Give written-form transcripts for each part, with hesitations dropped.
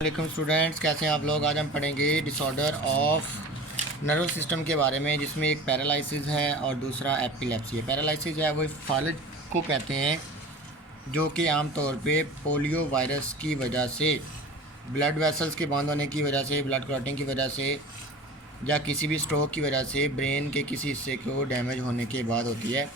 वालेकुम स्टूडेंट्स, कैसे हैं आप लोग। आज हम पढ़ेंगे डिसऑर्डर ऑफ नर्वस सिस्टम के बारे में, जिसमें एक पैरालिसिस है और दूसरा एपिलेप्सी है। पैरालिसिस है वो फालिज को कहते हैं, जो कि आम तौर पे पोलियो वायरस की वजह से, ब्लड वेसल्स के बंद होने की वजह से, ब्लड क्लॉटिंग की वजह से या किसी भी स्ट्रोक की वजह से ब्रेन के किसी हिस्से को डैमेज होने के बाद होती है।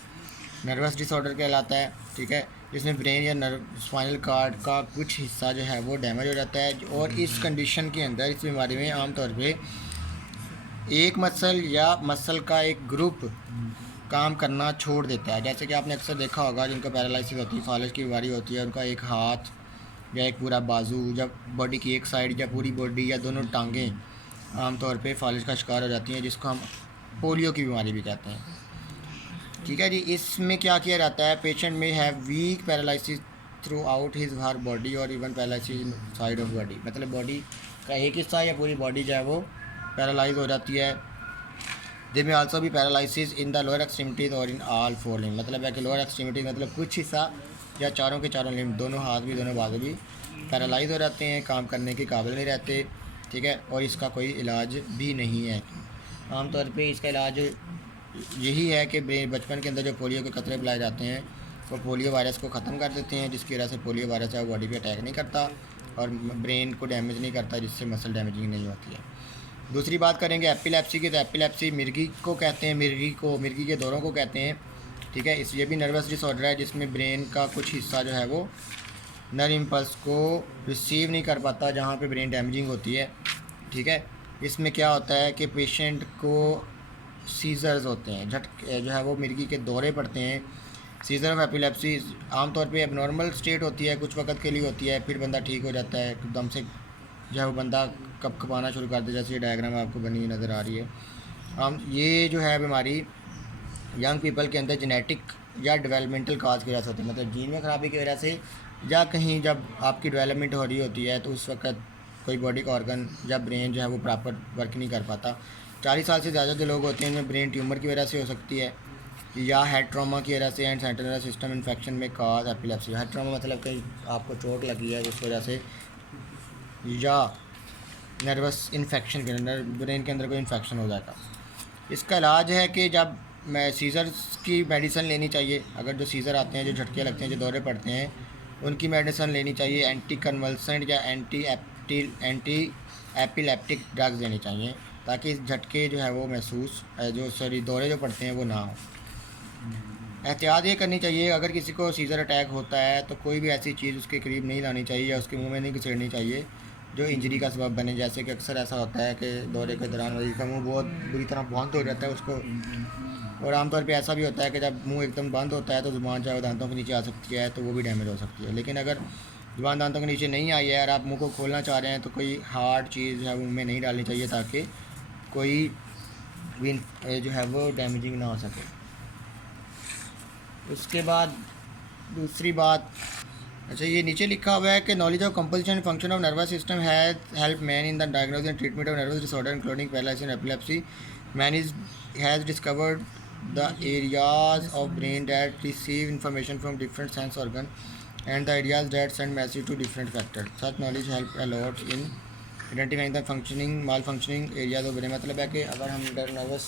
नर्वस डिसऑर्डर कहलाता है, ठीक है, जिसमें ब्रेन या नर्व स्पाइनल कार्ड का कुछ हिस्सा जो है वो डैमेज हो जाता है। और इस कंडीशन के अंदर, इस बीमारी में आमतौर पे एक मसल या मसल का एक ग्रुप काम करना छोड़ देता है। जैसे कि आपने अक्सर देखा होगा, जिनको पैरालिसिस होती है, फालिज की बीमारी होती है, उनका एक हाथ या एक पूरा बाजू या बॉडी की एक साइड या पूरी बॉडी या दोनों टांगें आमतौर पे फालिज का शिकार हो जाती हैं, जिसको हम पोलियो की बीमारी भी कहते हैं। ठीक है जी। इसमें क्या किया जाता है, patient may have weak paralysis throughout his her body और even paralysis in side of body, मतलब बॉडी का एक हिस्सा या पूरी बॉडी जो है वो पैरालाइज हो जाती है। दे में आल्सो भी paralysis in the lower extremities और इन ऑल फोर लिम्ब, मतलब है कि लोअर एक्सट्रीमिटीज़ मतलब कुछ हिस्सा या चारों के चारों लिम्ब, दोनों हाथ भी दोनों बाजू भी पैरालाइज हो जाते हैं, काम करने के काबिल नहीं रहते। ठीक है, और इसका कोई इलाज भी नहीं है। आमतौर पर इसका इलाज यही है कि बचपन के अंदर जो पोलियो के कतरे पिलाए जाते हैं वो पोलियो वायरस को ख़त्म कर देते हैं, जिसकी वजह से पोलियो वायरस है बॉडी पे अटैक नहीं करता और ब्रेन को डैमेज नहीं करता, जिससे मसल डैमेजिंग नहीं होती है। दूसरी बात करेंगे एपिलेप्सी की, तो एपिलेप्सी मिर्गी को कहते हैं, मिर्गी के दौरों को कहते हैं। ठीक है, ये भी नर्वस डिसऑर्डर है, जिसमें ब्रेन का कुछ हिस्सा जो है वो नर्व इम्पल्स को रिसीव नहीं कर पाता जहाँ पर ब्रेन डैमेजिंग होती है। ठीक है, इसमें क्या होता है कि पेशेंट को सीजर्स होते हैं, झटके जो है वो मिर्गी के दौरे पड़ते हैं। सीजर ऑफ एपिलेप्सी आमतौर पे एबनॉर्मल स्टेट होती है, कुछ वक्त के लिए होती है, फिर बंदा ठीक हो जाता है एकदम से, जो है वो बंदा कपकपाना शुरू कर दे, जैसे ये डायग्राम आपको बनी हुई नज़र आ रही है। ये जो है बीमारी यंग पीपल के अंदर जेनेटिक या डेवलपमेंटल काज की वजह से होती है, मतलब जीन में ख़राबी की वजह से, या कहीं जब आपकी डेवलपमेंट हो रही होती है तो उस वक्त कोई बॉडी का ऑर्गन या ब्रेन जो है वो प्रॉपर वर्क नहीं कर पाता। 40 साल से ज़्यादा जो लोग होते हैं उनमें ब्रेन ट्यूमर की वजह से हो सकती है, या हेड ट्रॉमा की वजह से and central nervous system infection में काज एपिलेप्सी। हेड ट्रॉमा मतलब कहीं आपको चोट लगी है उस वजह से, या नर्वस इन्फेक्शन के अंदर ब्रेन के अंदर कोई इन्फेक्शन हो जाएगा। इसका इलाज है कि जब सीजर्स की मेडिसिन लेनी चाहिए, अगर जो सीज़र आते हैं, जो झटके लगते हैं, जो दौरे पड़ते हैं, उनकी मेडिसिन लेनी चाहिए। एंटी कन्वल्सेंट या एंटी एपिलेप्टिक ड्रग्स देनी चाहिए, ताकि झटके जो है वो दौरे जो पड़ते हैं वो ना हो। एहतियात ये करनी चाहिए, अगर किसी को सीज़र अटैक होता है तो कोई भी ऐसी चीज़ उसके करीब नहीं लानी चाहिए या उसके मुंह में नहीं घुसेड़नी चाहिए जो इंजरी का सबब बने। जैसे कि अक्सर ऐसा होता है कि दौरे के दौरान मरीज़ का मुँह बहुत बुरी तरह बंद हो जाता है उसको, और आमतौर पे ऐसा भी होता है कि जब मुँह एकदम बंद होता है तो ज़ुबान चाहे दांतों के नीचे आ सकती है, तो वो भी डैमेज हो सकती है। लेकिन अगर ज़ुबान दांतों के नीचे नहीं आई है और आप मुँह को खोलना चाह रहे हैं तो कोई हार्ड चीज़ है मुँह में नहीं डालनी चाहिए, ताकि कोई भी जो है वो डैमेजिंग ना हो सके। उसके बाद दूसरी बात, अच्छा ये नीचे लिखा हुआ है कि knowledge of composition and function of nervous system has help man in the diagnosis and treatment of nervous disorder including paralysis and epilepsy. Man has discovered the areas of brain that receive information from different sense organ and the areas that send message to different factors. Such knowledge help a lot in identifying the functioning malfunctioning areas of brain। मतलब है कि अगर हम nervous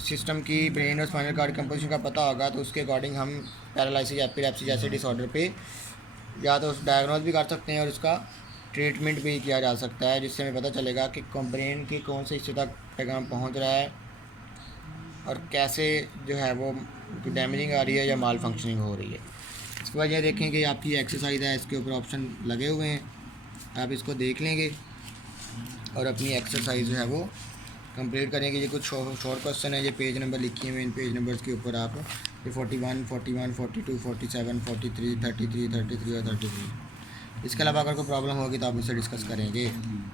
system की brain और spinal cord composition का पता होगा तो उसके अकॉर्डिंग हम पैरालिसिस एपिलेप्सी जैसे डिसऑर्डर पे या तो उस डायग्नोज भी कर सकते हैं और उसका ट्रीटमेंट भी किया जा सकता है, जिससे हमें पता चलेगा कि ब्रेन के कौन से हिस्से तक पैगाम पहुँच रहा है और कैसे जो है वो डैमेजिंग आ रही है या माल फंक्शनिंग हो रही है। इसके बाद यह देखें कि आपकी एक्सरसाइज है, इसके ऊपर ऑप्शन लगे हुए हैं, आप इसको देख लेंगे और अपनी एक्सरसाइज जो है वो कंप्लीट करेंगे। ये कुछ शॉर्ट क्वेश्चन है, ये पेज नंबर लिखिए हुए, इन पेज नंबर्स के ऊपर आप ये 41, 41, 42, 47, 43, 33, 33 और 33। इसके अलावा अगर कोई प्रॉब्लम होगी तो आप मुझसे डिस्कस करेंगे।